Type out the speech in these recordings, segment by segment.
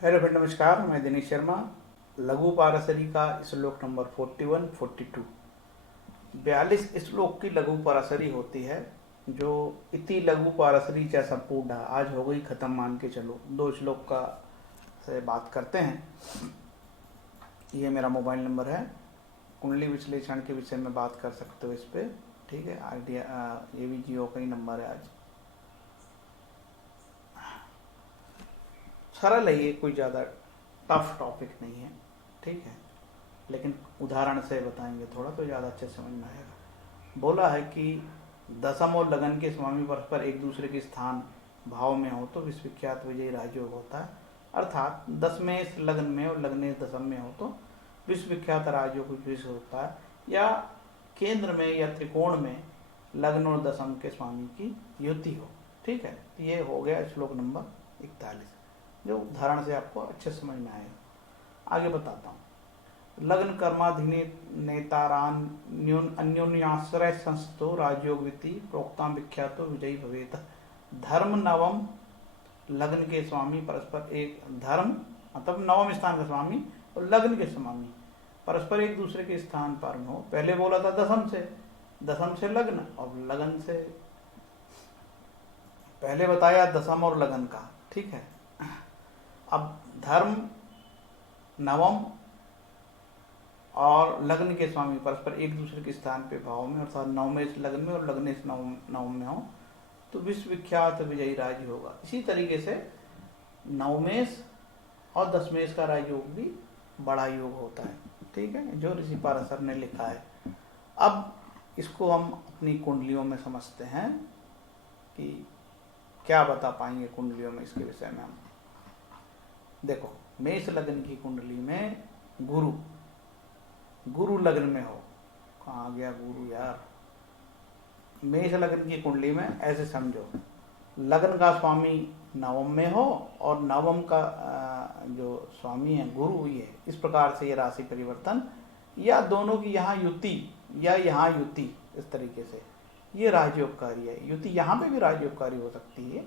Hello friend, नमस्कार। मैं दिनेश शर्मा। लघु पाराशरी का श्लोक नंबर 41, 42, 42 श्लोक की लघु पाराशरी होती है। जो इति लघु पाराशरी च संपूर्ण, आज हो गई खत्म मान के चलो। दो श्लोक का से बात करते हैं। ये मेरा मोबाइल नंबर है। कुंडली विश्लेषण के विषय में बात कर सकते हो इस पर। ठीक है, आइडिया ये भी जियो का ही नंबर है। आज सरल है ये, कोई ज़्यादा टफ टॉपिक नहीं है। ठीक है, लेकिन उदाहरण से बताएंगे थोड़ा तो ज़्यादा अच्छे समझ में आएगा। बोला है कि दशम और लगन के स्वामी परस्पर एक दूसरे के स्थान भाव में हो तो विश्वविख्यात विजयी राजयोग होता है। अर्थात दशमेश लगन में और लगनेश दशम में हो तो विश्वविख्यात राजयोग विशेष होता है, या केंद्र में या त्रिकोण में लग्न और दशम के स्वामी की युति हो। ठीक है, ये हो गया श्लोक नंबर 41, जो उदाहरण से आपको अच्छे समझ में आएगा। आगे बताता हूँ। लग्न कर्माधीने नेतारान अन्योन्याश्रय संस्थो राजयोगविति प्रोक्ताम विख्यातो विजयी भवेत। धर्म नवम लग्न के स्वामी परस्पर एक धर्म मतलब नवम स्थान का स्वामी और लग्न के स्वामी परस्पर एक दूसरे के स्थान पर हो। पहले बोला था दशम से लग्न, और लगन से पहले बताया दशम और लगन का। ठीक है, अब धर्म नवम और लग्न के स्वामी परस्पर एक दूसरे के स्थान पे भाव में, अर्थात नवमेश लग्न में और लग्नेश नवम में हो तो विश्वविख्यात विजयी राज्य होगा। इसी तरीके से नवमेश और दशमेश का राजयोग भी बड़ा योग होता है। ठीक है, जो ऋषि पाराशर ने लिखा है। अब इसको हम अपनी कुंडलियों में समझते हैं कि क्या बता पाएंगे कुंडलियों में इसके विषय में। हम देखो, मेष लग्न की कुंडली में गुरु लग्न में हो। कहाँ गया गुरु यार। मेष लग्न की कुंडली में ऐसे समझो, लग्न का स्वामी नवम में हो और नवम का जो स्वामी है गुरु, ये इस प्रकार से ये राशि परिवर्तन या दोनों की यहाँ युति या यहाँ युति, इस तरीके से ये राजयोगकारी है। युति यहाँ पे भी राजयोगकारी हो सकती है,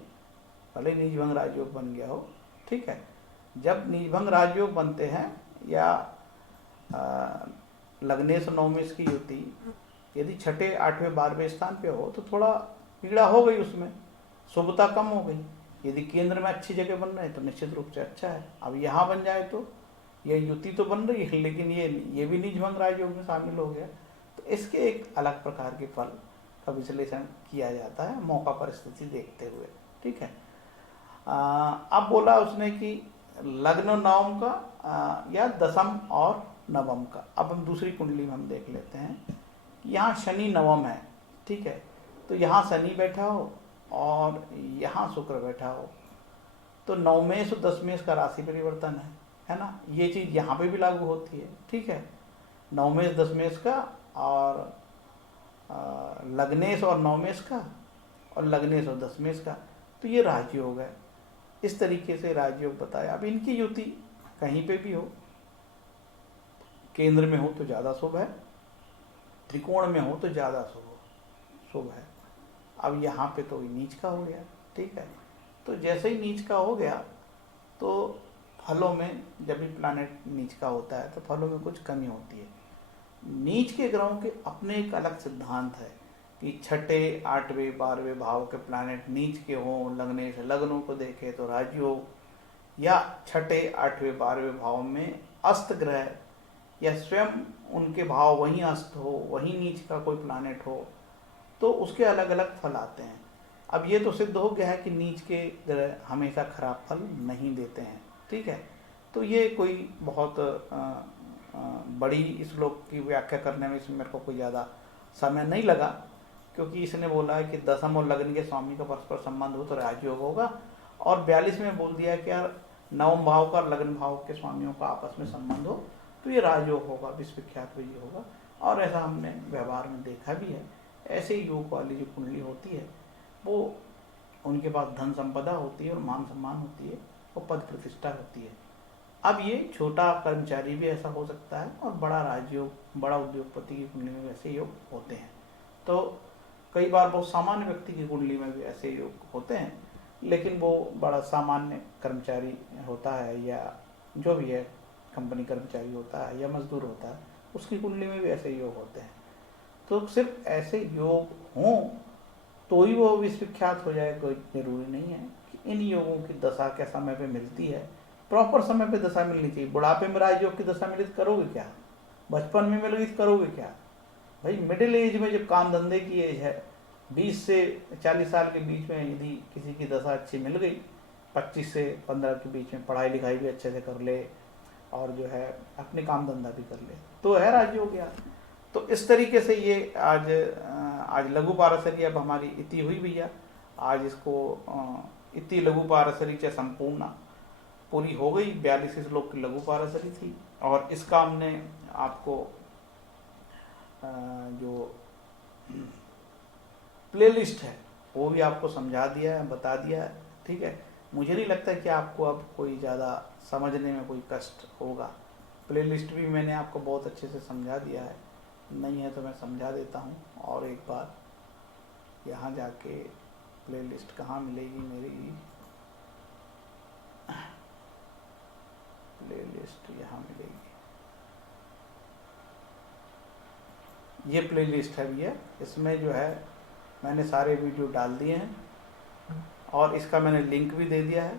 भले नीचभंग राजयोग बन गया हो। ठीक है, जब नीचभंग राजयोग बनते हैं या लग्नेश और नवमेश की युति यदि छठे आठवें 12वें स्थान पे हो तो थोड़ा पीड़ा हो गई, उसमें शुभता कम हो गई। यदि केंद्र में अच्छी जगह बन रहे हैं तो निश्चित रूप से अच्छा है। अब यहाँ बन जाए तो ये युति तो बन रही है, लेकिन ये भी निजभंग राजयोग में शामिल हो गया, तो इसके एक अलग प्रकार के फल का विश्लेषण किया जाता है मौका परिस्थिति देखते हुए। ठीक है, अब बोला उसने कि लग्न नवम का या दशम और नवम का। अब हम दूसरी कुंडली में हम देख लेते हैं। यहाँ शनि नवम है। ठीक है, तो यहाँ शनि बैठा हो और यहाँ शुक्र बैठा हो तो नवमेश और दशमेश का राशि परिवर्तन है ना। ये चीज़ यहाँ पे भी लागू होती है। ठीक है, नवमेश दशमेश का और लग्नेश और नवमेश का और लग्नेश और दशमेश का, तो ये राजयोग है। इस तरीके से राजयोग बताया। अब इनकी युति कहीं पे भी हो, केंद्र में हो तो ज़्यादा शुभ है, त्रिकोण में हो तो ज़्यादा शुभ है। अब यहाँ पे तो नीच का हो गया। ठीक है, तो जैसे ही नीच का हो गया तो फलों में, जब भी प्लानेट नीच का होता है तो फलों में कुछ कमी होती है। नीच के ग्रहों के अपने एक अलग सिद्धांत है कि छठे आठवें 12वें भाव के प्लानेट नीच के हों, लगने से लग्नों को देखे तो राजयोग, या छठे आठवें 12वें भाव में अस्त ग्रह या स्वयं उनके भाव वहीं अस्त हो, वहीं नीच का कोई प्लानेट हो, तो उसके अलग अलग फल आते हैं। अब ये तो सिद्ध हो गया है कि नीच के ग्रह हमेशा खराब फल नहीं देते हैं। ठीक है, तो ये कोई बहुत बड़ी श्लोक की व्याख्या करने में इसमें मेरे को कोई ज़्यादा समय नहीं लगा, क्योंकि इसने बोला है कि दशम और लग्न के स्वामी का परस्पर संबंध हो तो राजयोग होगा, और 42 में बोल दिया कि यार नवम भाव का लग्न भाव के स्वामियों का आपस में संबंध हो तो ये राजयोग होगा, विश्वविख्यात विजय होगा। और ऐसा हमने व्यवहार में देखा भी है। ऐसे ही योग वाली जो कुंडली होती है वो उनके पास धन संपदा होती है और मान सम्मान होती है और पद प्रतिष्ठा होती है। अब ये छोटा कर्मचारी भी ऐसा हो सकता है और बड़ा राजयोग, बड़ा उद्योगपति की कुंडली में वैसे योग होते हैं। तो कई बार बहुत सामान्य व्यक्ति की कुंडली में भी ऐसे योग होते हैं, लेकिन वो बड़ा सामान्य कर्मचारी होता है या जो भी है कंपनी कर्मचारी होता है या मजदूर होता है, उसकी कुंडली में भी ऐसे योग होते हैं। तो सिर्फ ऐसे योग हों तो ही वो विश्वविख्यात हो जाए, कोई जरूरी नहीं है कि इन योगों की दशा क्या समय पे मिलती है। प्रॉपर समय पे दशा मिलनी चाहिए। बुढ़ापे में राजयोग की दशा मिली तो करोगे क्या, बचपन में मिल गई तो करोगे क्या भाई। मिडिल एज में जब काम धंधे की एज है, 20 से 40 साल के बीच में यदि किसी की दशा अच्छी मिल गई, 25 से 15 के बीच में पढ़ाई लिखाई भी अच्छे से कर ले और जो है अपने काम धंधा भी कर ले, तो है राजयोग यार। तो इस तरीके से ये आज लघु पारसरी अब हमारी इति हुई भैया। आज इसको इति लघु पारसरी च संपूर्ण पूरी हो गई। 42 श्लोक की लघु पारसरी थी और इसका हमने आपको जो प्लेलिस्ट है वो भी आपको समझा दिया है, बता दिया है, ठीक है। मुझे नहीं लगता कि आपको अब कोई ज़्यादा समझने में कोई कष्ट होगा। प्लेलिस्ट भी मैंने आपको बहुत अच्छे से समझा दिया है, नहीं है तो मैं समझा देता हूँ। और एक बार यहाँ जाके प्लेलिस्ट कहाँ मिलेगी मेरी, प्लेलिस्ट यहाँ मिलेगी, ये प्लेलिस्ट है भैया। इसमें जो है मैंने सारे वीडियो डाल दिए हैं और इसका मैंने लिंक भी दे दिया है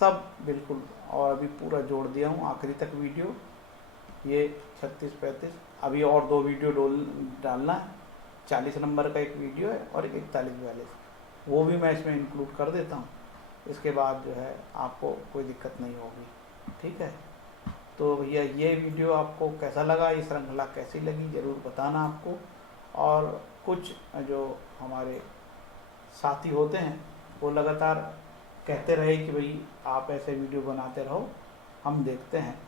सब बिल्कुल, और अभी पूरा जोड़ दिया हूँ आखिरी तक वीडियो। ये 36-35 अभी और 2 वीडियो डालना है। 40 नंबर का एक वीडियो है और 41-42, वो भी मैं इसमें इंक्लूड कर देता हूँ। इसके बाद जो है आपको कोई दिक्कत नहीं होगी, ठीक है। तो भैया ये वीडियो आपको कैसा लगा, ये श्रृंखला कैसी लगी ज़रूर बताना आपको। और कुछ जो हमारे साथी होते हैं वो लगातार कहते रहे कि भाई आप ऐसे वीडियो बनाते रहो, हम देखते हैं।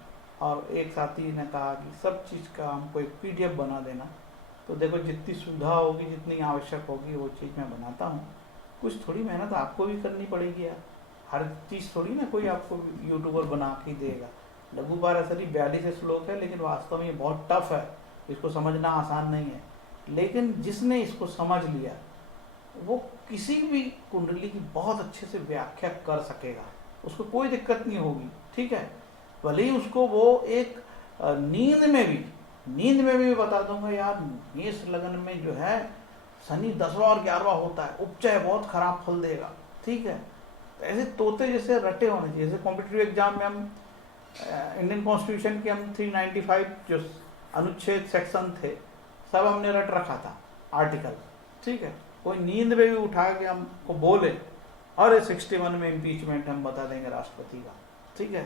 और एक साथी ने कहा कि सब चीज़ का हमको एक PDF बना देना। तो देखो जितनी सुविधा होगी, जितनी आवश्यक होगी वो चीज़ मैं बनाता हूँ। कुछ थोड़ी मेहनत आपको भी करनी पड़ेगी यार, हर चीज़ थोड़ी ना कोई आपको यूट्यूबर बना के देगा। लघु पारसरी 42 श्लोक है, लेकिन वास्तव में ये बहुत टफ है, इसको समझना आसान नहीं है। लेकिन जिसने इसको समझ लिया वो किसी भी कुंडली की बहुत अच्छे से व्याख्या कर सकेगा, उसको कोई दिक्कत नहीं होगी, ठीक है। भले ही उसको वो एक नींद में भी बता दूंगा यार, मेष लगन में जो है शनि 10वां और 11वां होता है, उपचय बहुत खराब फल देगा, ठीक है। तो ऐसे तोते जैसे रटे होने चाहिए। जैसे कॉम्पिटिटिव एग्जाम में हम इंडियन कॉन्स्टिट्यूशन के हम 395 जो अनुच्छेद सेक्शन थे सब हमने रट रखा था, आर्टिकल, ठीक है। कोई नींद में भी उठा के हमको बोले अरे 61 में इम्पीचमेंट हम बता देंगे राष्ट्रपति का, ठीक है।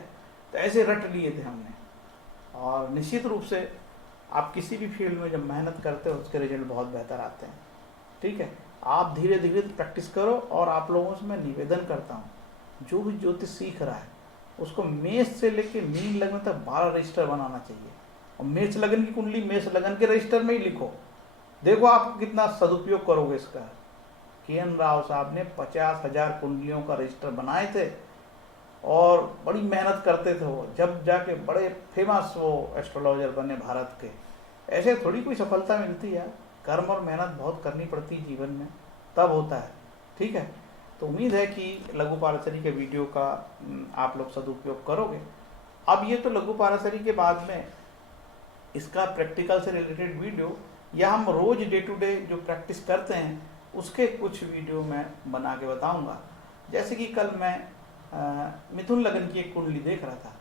तो ऐसे रट लिए थे हमने। और निश्चित रूप से आप किसी भी फील्ड में जब मेहनत करते हो उसके रिजल्ट बहुत बेहतर आते हैं, ठीक है। आप धीरे धीरे प्रैक्टिस करो। और आप लोगों से मैं निवेदन करता हूँ, जो भी ज्योतिष सीख रहा है उसको मेष से लेके मीन लगन तक 12 रजिस्टर बनाना चाहिए। और मेष लगन की कुंडली मेष लगन के रजिस्टर में ही लिखो, देखो आप कितना सदुपयोग करोगे इसका। KN राव साहब ने 50,000 कुंडलियों का रजिस्टर बनाए थे और बड़ी मेहनत करते थे वो, जब जाके बड़े फेमस वो एस्ट्रोलॉजर बने भारत के। ऐसे थोड़ी कोई सफलता मिलती है, कर्म और मेहनत बहुत करनी पड़ती है जीवन में, तब होता है, ठीक है। तो उम्मीद है कि लघु पारसरी के वीडियो का आप लोग सदुपयोग करोगे। अब ये तो लघु पारसरी के बाद में इसका प्रैक्टिकल से रिलेटेड वीडियो या हम रोज डे टू डे जो प्रैक्टिस करते हैं उसके कुछ वीडियो मैं बना के बताऊंगा। जैसे कि कल मैं मिथुन लगन की एक कुंडली देख रहा था।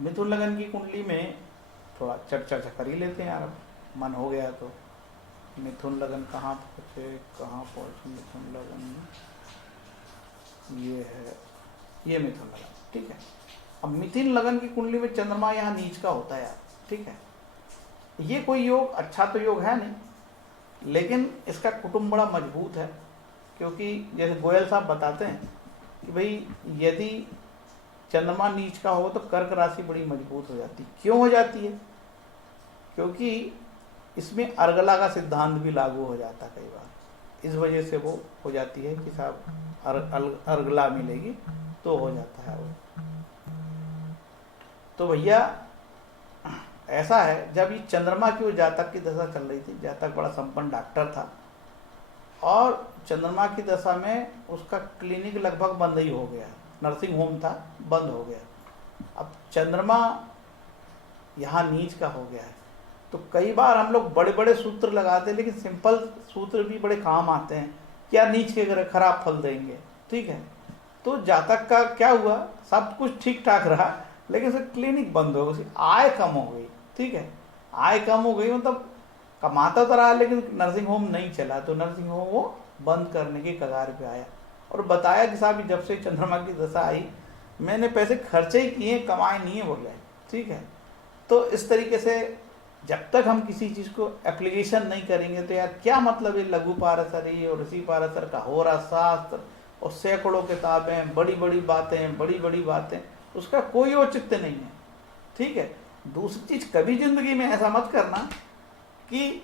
मिथुन लगन की कुंडली में थोड़ा चर्चा कर ही लेते हैं यार, मन हो गया तो। मिथुन लगन कहाँ पहुँचे मिथुन लगन, ये है, ये मिथुन लगन, ठीक है। अब मिथुन लगन की कुंडली में चंद्रमा यहाँ नीच का होता है यार, ठीक है। ये कोई योग अच्छा तो योग है नहीं, लेकिन इसका कुटुंब बड़ा मजबूत है। क्योंकि जैसे गोयल साहब बताते हैं कि भाई यदि चंद्रमा नीच का हो तो कर्क राशि बड़ी मजबूत हो जाती। क्यों हो जाती है? क्योंकि इसमें अर्गला का सिद्धांत भी लागू हो जाता है कई बार, इस वजह से वो हो जाती है कि साहब अर्गला मिलेगी तो हो जाता है वो। तो भैया ऐसा है, जब ये चंद्रमा की वो जातक की दशा चल रही थी, जातक बड़ा संपन्न डॉक्टर था और चंद्रमा की दशा में उसका क्लिनिक लगभग बंद ही हो गया, नर्सिंग होम था बंद हो गया। अब चंद्रमा यहाँ नीच का हो गया है, तो कई बार हम लोग बड़े बड़े सूत्र लगाते हैं, लेकिन सिंपल सूत्र भी बड़े काम आते हैं। क्या नीच के अगर खराब फल देंगे, ठीक है। तो जातक का क्या हुआ, सब कुछ ठीक ठाक रहा, लेकिन उसका क्लिनिक बंद हो गई, आय कम हो गई, ठीक है। आय कम हो गई मतलब कमाता तो रहा, लेकिन नर्सिंग होम नहीं चला, तो नर्सिंग होम वो बंद करने की कगार पे आया। और बताया कि साहब जब से चंद्रमा की दशा आई मैंने पैसे खर्चे ही किए, कमाए नहीं है बोले, ठीक है। तो इस तरीके से जब तक हम किसी चीज़ को एप्लीकेशन नहीं करेंगे तो यार क्या मतलब है लघु पारसरी और ऋषि पारसर का होरा शास्त्र और सैकड़ों किताबें, बड़ी बड़ी बातें, उसका कोई औचित्य नहीं है, ठीक है। दूसरी चीज़, कभी जिंदगी में ऐसा मत करना कि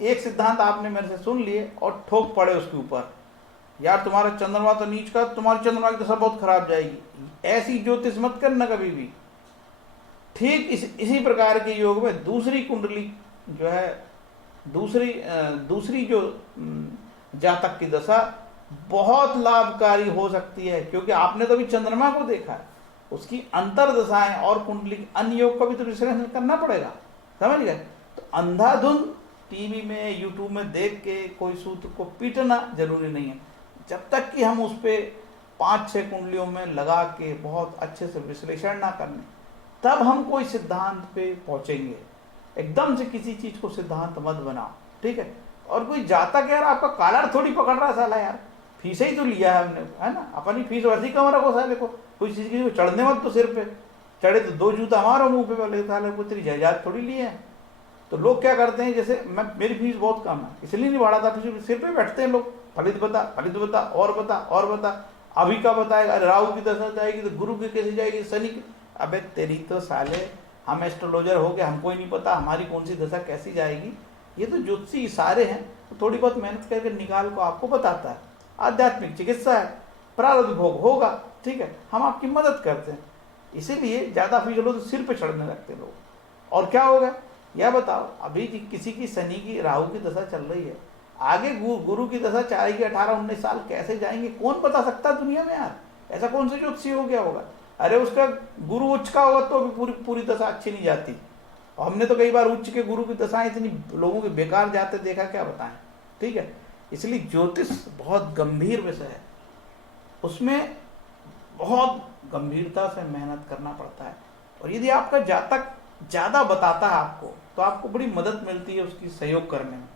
एक सिद्धांत आपने मेरे से सुन लिए और ठोक पड़े उसके ऊपर, यार तुम्हारा चंद्रमा तो नीच का, तुम्हारी चंद्रमा की दशा बहुत खराब जाएगी, ऐसी ज्योतिष मत करना कभी भी। ठीक इसी प्रकार के योग में दूसरी कुंडली जो है, दूसरी जो जातक की दशा बहुत लाभकारी हो सकती है, क्योंकि आपने तो अभी चंद्रमा को देखा है, उसकी अंतर दशाएं और कुंडली के अन्य योग का भी तो विश्लेषण करना पड़ेगा, समझ गए। तो अंधाधुंध टीवी में यूट्यूब में देख के कोई सूत्र को पीटना जरूरी नहीं है। जब तक कि हम उस पर 5-6 कुंडलियों में लगा के बहुत अच्छे से विश्लेषण ना करने, तब हम कोई सिद्धांत पे पहुंचेंगे। एकदम से किसी चीज को सिद्धांत मत बनाओ, ठीक है। और कोई जातक यार आपका कालर थोड़ी पकड़ रहा साला, यार फीस ही तो लिया है हमने, है ना, अपनी फीस वैसी कम रखो साले को, कोई चीज की चढ़ने मत, तो सिर पे चढ़े तो 2 जूता हमारा मुंह पे वाले साले को, तेरी जायदाद थोड़ी लिए है। तो लोग क्या करते हैं, जैसे मेरी फीस बहुत कम है इसलिए नहीं बढ़ा था, सिर पे बैठते हैं लोग, फलित बता और बता, अभी का बताएगा, राहु की दशा जाएगी तो गुरु की कैसे जाएगी, शनि की, अबे तेरी तो साले, हम एस्ट्रोलॉजर हो गए, हमको ही नहीं पता हमारी कौन सी दशा कैसी जाएगी। ये तो ज्योतिषी इशारे हैं, तो थोड़ी बहुत मेहनत करके निकाल को आपको बताता है। आध्यात्मिक चिकित्सा है, प्रारब्ध भोग होगा, ठीक है, हम आपकी मदद करते हैं। इसीलिए ज़्यादा फीस लो तो सिर पे चढ़ने लगते लोग। और क्या होगा यह बताओ, अभी किसी की शनि की राहु की दशा चल रही है, आगे गुरु की दशा चाहेगी 18-19 साल कैसे जाएंगे कौन बता सकता दुनिया में यार, ऐसा कौन सा ज्योतिषी हो गया होगा। अरे उसका गुरु उच्च का होगा तो भी पूरी दशा अच्छी नहीं जाती, और हमने तो कई बार उच्च के गुरु की दशाएं इतनी लोगों के बेकार जाते देखा, क्या बताएं, ठीक है। इसलिए ज्योतिष बहुत गंभीर विषय है, उसमें बहुत गंभीरता से मेहनत करना पड़ता है। और यदि आपका जातक ज़्यादा बताता है आपको, तो आपको बड़ी मदद मिलती है उसकी सहयोग करने में।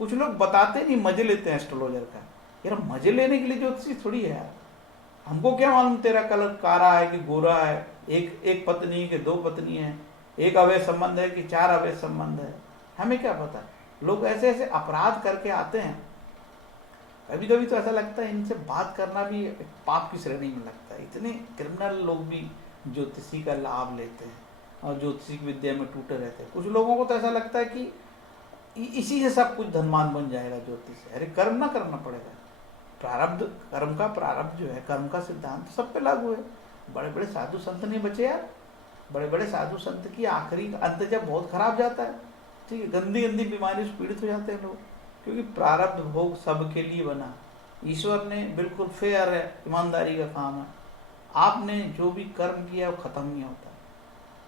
कुछ लोग बताते नहीं, मजे लेते हैं एस्ट्रोलॉजर का, यार मजे लेने के लिए ज्योतिषी थोड़ी है यार, हमको क्या मालूम तेरा कलर काला है कि गोरा है, एक पत्नी कि 2 पत्नी है, एक अवैध संबंध है कि 4 अवैध संबंध है, हमें क्या पता। लोग ऐसे ऐसे अपराध करके आते हैं, कभी कभी तो ऐसा लगता है इनसे बात करना भी पाप की श्रेणी में लगता है। इतने क्रिमिनल लोग भी ज्योतिषी का लाभ लेते हैं और ज्योतिषी की विद्या में टूटे रहते हैं। कुछ लोगों को तो ऐसा लगता है कि इसी से सब कुछ धनवान बन जाएगा ज्योतिष। अरे कर्म ना करना पड़ेगा, प्रारब्ध, कर्म का प्रारब्ध जो है, कर्म का सिद्धांत सब पे लागू है। बड़े बड़े साधु संत नहीं बचे यार, बड़े बड़े साधु संत की आखिरी अंत जब बहुत खराब जाता है, ठीक है, गंदी गंदी बीमारी से पीड़ित हो जाते हैं लोग, क्योंकि प्रारब्ध भोग सबके लिए बना। ईश्वर ने बिल्कुल फेयर है, ईमानदारी का काम है, आपने जो भी कर्म किया वो खत्म नहीं होता।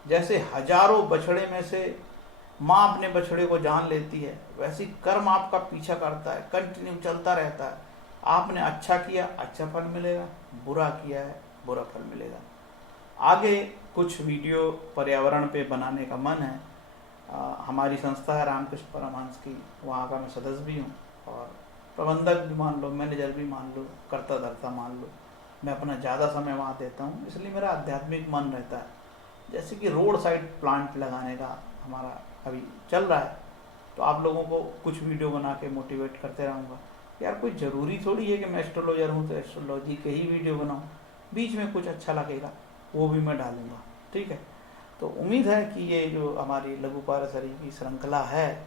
जैसे हजारों बछड़े में से माँ अपने बछड़े को जान लेती है, वैसे कर्म आपका पीछा करता है, कंटिन्यू चलता रहता है। आपने अच्छा किया अच्छा फल मिलेगा, बुरा किया है बुरा फल मिलेगा। आगे कुछ वीडियो पर्यावरण पे बनाने का मन है। हमारी संस्था है रामकृष्ण परमहंस की, वहाँ का मैं सदस्य भी हूँ और प्रबंधक भी मान लो, मैनेजर भी मान लो, कर्ता धर्ता मान लो। मैं अपना ज़्यादा समय वहाँ देता हूँ, इसलिए मेरा आध्यात्मिक मन रहता है। जैसे कि रोड साइड प्लांट लगाने का हमारा अभी चल रहा है, तो आप लोगों को कुछ वीडियो बना के मोटिवेट करते रहूँगा। यार कोई ज़रूरी थोड़ी है कि मैं एस्ट्रोलॉजर हूँ तो एस्ट्रोलॉजी के ही वीडियो बनाऊँ, बीच में कुछ अच्छा लगेगा वो भी मैं डालूँगा, ठीक है। तो उम्मीद है कि ये जो हमारी लघु पारसरी की श्रृंखला है,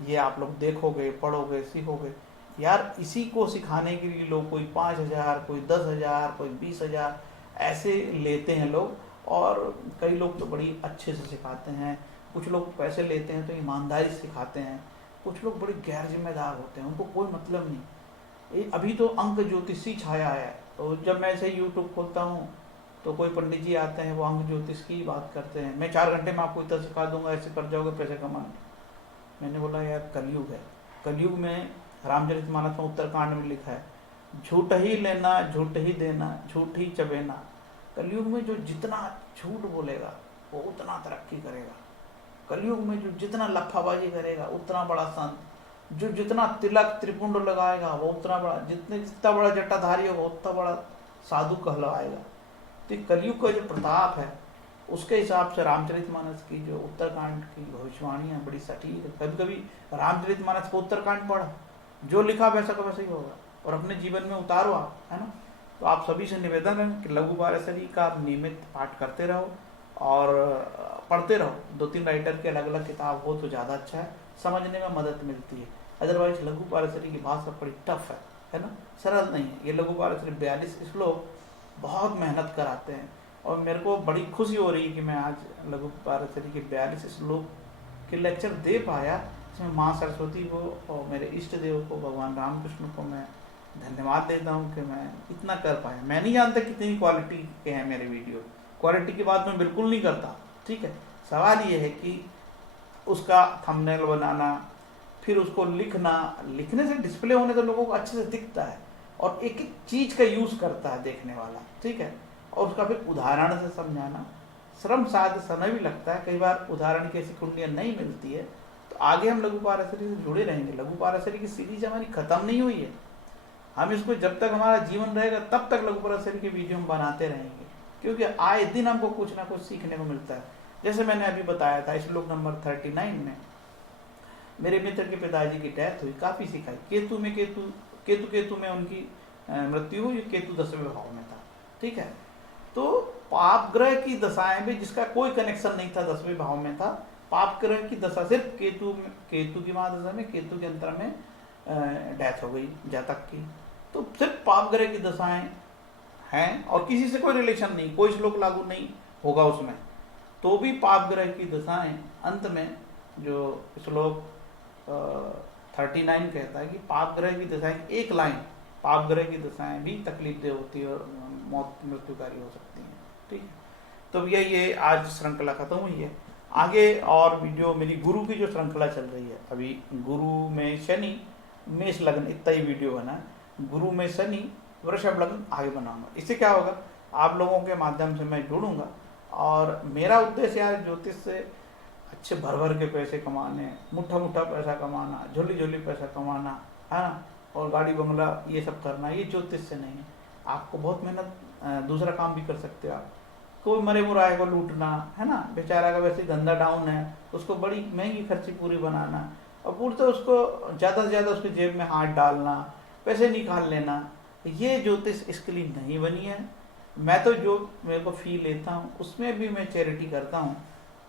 ये आप लोग देखोगे, पढ़ोगे, सीखोगे। यार इसी को सिखाने के लिए लोग कोई 5,000, कोई 10,000, कोई 20,000 ऐसे लेते हैं लोग, और कई लोग तो बड़ी अच्छे से सिखाते हैं। कुछ लोग पैसे लेते हैं तो ईमानदारी से सिखाते हैं, कुछ लोग बड़े गैर जिम्मेदार होते हैं, उनको कोई मतलब नहीं। अभी तो अंक ज्योतिषी छाया है, तो जब मैं ऐसे यूट्यूब खोलता हूँ तो कोई पंडित जी आते हैं, वो अंक ज्योतिष की बात करते हैं, मैं 4 घंटे में आपको इतना सिखा दूंगा, ऐसे कर जाओगे पैसे कमाने। मैंने बोला यार कलयुग है, कलयुग में रामचरितमानस में उत्तरकांड में लिखा है, झूठ ही लेना झूठ ही देना झूठ ही चबेना। कलयुग में जो जितना झूठ बोलेगा वो उतना तरक्की करेगा। कलयुग में जो जितना लफाबाजी करेगा उतना बड़ा संत, जो जितना तिलक त्रिपुंड लगाएगा वो उतना बड़ा, जितना बड़ा जटाधारी होगा उतना बड़ा साधु कहलाएगा। तो कलयुग का जो प्रताप है उसके हिसाब से रामचरितमानस की जो उत्तरकांड की भविष्यवाणियाँ बड़ी सटीक है। कभी कभी रामचरितमानस को उत्तरकांड पढ़ा, जो लिखा वैसा का वैसा ही होगा, और अपने जीवन में उतारो आप, है ना। तो आप सभी से निवेदन है कि लघु पाराशरी का आप नियमित पाठ करते रहो और पढ़ते रहो। 2-3 राइटर के अलग अलग किताब हो तो ज़्यादा अच्छा है, समझने में मदद मिलती है। अदरवाइज लघु पाराशरी की भाषा बड़ी टफ है ना, सरल नहीं है। ये लघु पाराशरी 42 श्लोक बहुत मेहनत कराते हैं, और मेरे को बड़ी खुशी हो रही है कि मैं आज लघु पाराशरी के 42 श्लोक के लेक्चर दे पाया। इसमें माँ सरस्वती को और मेरे इष्ट देव को, भगवान रामकृष्ण को मैं धन्यवाद देता हूँ कि मैं इतना कर पाया। मैं नहीं जानता कितनी क्वालिटी के हैं मेरे वीडियो, क्वालिटी की बात मैं बिल्कुल नहीं करता, ठीक है। सवाल ये है कि उसका थंबनेल बनाना, फिर उसको लिखना, लिखने से डिस्प्ले होने तो लोगों को अच्छे से दिखता है, और एक एक चीज़ का यूज़ करता है देखने वाला, ठीक है। और उसका फिर उदाहरण से समझाना श्रम साध्य समय भी लगता है, कई बार उदाहरण की ऐसी कुंडलियाँ नहीं मिलती है। तो आगे हम लघु पाराशरी से जुड़े रहेंगे। लघु पाराशरी की सीरीज हमारी खत्म नहीं हुई है, हम इसको जब तक हमारा जीवन रहेगा तब तक लघु पाराशरी के वीडियो हम बनाते रहेंगे, क्योंकि आए दिन हमको कुछ ना कुछ सीखने को मिलता है। जैसे मैंने अभी बताया था श्लोक नंबर 39 में, मेरे मित्र के पिताजी की डेथ हुई, काफ़ी सिखाई। केतु में उनकी मृत्यु हुई, केतु 10वें भाव में था, ठीक है। तो पाप ग्रह की दशाएं भी, जिसका कोई कनेक्शन नहीं था 10वें भाव में था, पाप ग्रह की दशा सिर्फ केतु की महादशा में, केतु के अंतर में डेथ हो गई जातक की। तो सिर्फ पाप ग्रह की दशाएं हैं और किसी से कोई रिलेशन नहीं, कोई श्लोक लागू नहीं होगा उसमें, तो भी पाप ग्रह की दशाएं अंत में जो श्लोक 39 कहता है कि पाप ग्रह की दशाएं, एक लाइन, पाप ग्रह की दशाएं भी तकलीफ दे होती है और मौत मृत्युकारी हो सकती हैं, ठीक है। तो भैया ये आज श्रृंखला खत्म हुई है। आगे और वीडियो मेरी गुरु की जो श्रृंखला चल रही है, अभी गुरु में शनि मेष लग्न इतना ही वीडियो बना है, गुरु में शनि वृषभ लग्न आगे बनाऊंगा। इससे क्या होगा, आप लोगों के माध्यम से मैं जुड़ूंगा, और मेरा उद्देश्य यार ज्योतिष से अच्छे भर भर के पैसे कमाने, मुट्ठा मुट्ठा पैसा कमाना, झोली झोली पैसा कमाना, है ना, और गाड़ी बंगला ये सब करना, ये ज्योतिष से नहीं है। आपको बहुत मेहनत, दूसरा काम भी कर सकते हो आप, कोई मरे मुराए को लूटना, है ना, बेचारा का वैसे धंधा डाउन है, उसको बड़ी महंगी खर्ची पूरी बनाना, और पूर्णतः उसको ज़्यादा से ज़्यादा उसके जेब में हाथ डालना, पैसे निकाल लेना, ये ज्योतिष इसके लिए नहीं बनी है। मैं तो जो मेरे को फी लेता हूँ उसमें भी मैं चैरिटी करता हूँ,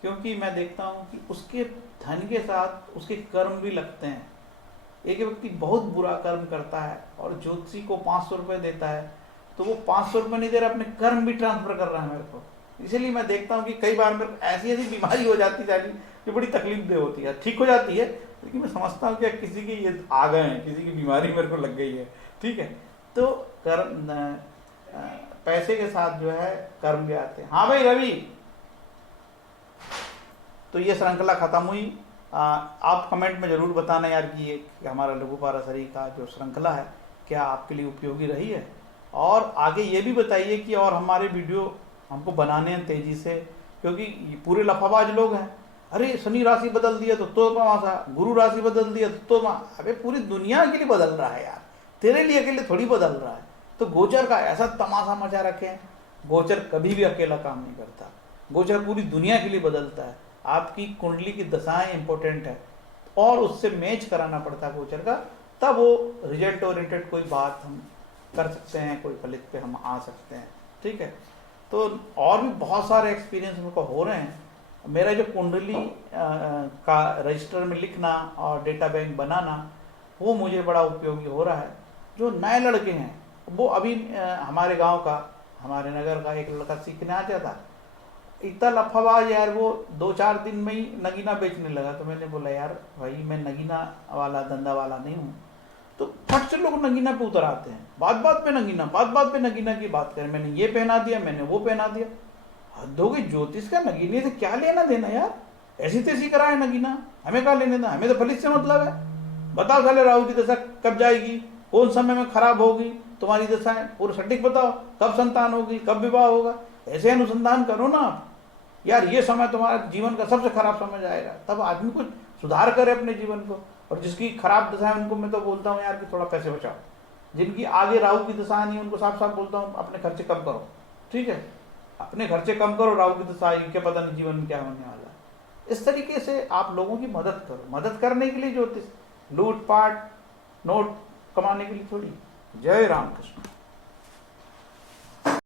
क्योंकि मैं देखता हूँ कि उसके धन के साथ उसके कर्म भी लगते हैं। एक व्यक्ति बहुत बुरा कर्म करता है और ज्योतिषी को 500 रुपये देता है, तो वो 500 रुपये नहीं दे रहा, अपने कर्म भी ट्रांसफर कर रहा है मेरे को। इसीलिए मैं देखता हूँ कि कई बार मेरे को ऐसी ऐसी बीमारी हो जाती है जो बड़ी तकलीफ दे होती है, ठीक हो जाती है, लेकिन मैं समझता हूँ कि किसी की ये आ गए हैं, किसी की बीमारी मेरे को लग गई है, ठीक है। तो कर्म, पैसे के साथ जो है कर्म भी आते हैं। हाँ भाई रवि, तो ये श्रृंखला खत्म हुई। आप कमेंट में जरूर बताना यार कि ये हमारा लघु पाराशरी का जो श्रृंखला है क्या आपके लिए उपयोगी रही है, और आगे ये भी बताइए कि और हमारे वीडियो हमको बनाने हैं तेजी से, क्योंकि पूरे लफाबाज लोग हैं। अरे शनि राशि बदल दिया तो तमाशा, गुरु राशि बदल दिया तो अबे पूरी दुनिया के लिए बदल रहा है यार, तेरे लिए अकेले थोड़ी बदल रहा है। तो गोचर का ऐसा तमाशा मचा रखे हैं, गोचर कभी भी अकेला काम नहीं करता, गोचर पूरी दुनिया के लिए बदलता है। आपकी कुंडली की दशाएं इंपॉर्टेंट है और उससे मैच कराना पड़ता है गोचर का, तब वो रिजल्ट ओरिएंटेड कोई बात हम कर सकते हैं, कोई फलित पे हम आ सकते हैं, ठीक है। तो और भी बहुत सारे एक्सपीरियंस मेरे को हो रहे हैं। मेरा जो कुंडली का रजिस्टर में लिखना और डेटा बैंक बनाना, वो मुझे बड़ा उपयोगी हो रहा है। जो नए लड़के हैं, वो अभी हमारे गांव का, हमारे नगर का एक लड़का सीखने आ जाता, इतना लफाबाज यार, वो 2-4 दिन में ही नगीना बेचने लगा। तो मैंने बोला यार भाई मैं नगीना वाला धंधा वाला नहीं हूँ, तो फट से लोग नगीना पे उतर आते हैं, बात बात पे नगीना, बात बात पे नगीना की बात करें, मैंने ये पहना दिया, मैंने वो पहना दिया। हद हो गई, ज्योतिष का नगीने से क्या लेना देना यार, ऐसी तैसी कराए नगीना, हमें क्या लेने देना, हमें तो फलित से मतलब है। बताओ साले राहु की दशा कब जाएगी, कौन समय में खराब होगी तुम्हारी दशाएं, पूरा सटीक बताओ, कब संतान होगी, कब विवाह होगा, ऐसे अनुसंधान करो ना आप। यार ये समय तुम्हारा जीवन का सबसे खराब समय जाएगा, तब आदमी कुछ सुधार करे अपने जीवन को। और जिसकी खराब दशा है उनको मैं तो बोलता हूँ यार कि थोड़ा पैसे बचाओ, जिनकी आगे राहु की दशा नहीं उनको साफ साफ बोलता हूँ अपने खर्चे कम करो, ठीक है, अपने खर्चे कम करो, राहु की दशा आएगी, क्या पता नहीं जीवन में क्या होने वाला है। इस तरीके से आप लोगों की मदद करो, मदद करने के लिए ज्योतिष लूट पाट नोट कमाने के लिए थोड़ी। जय राम कृष्ण।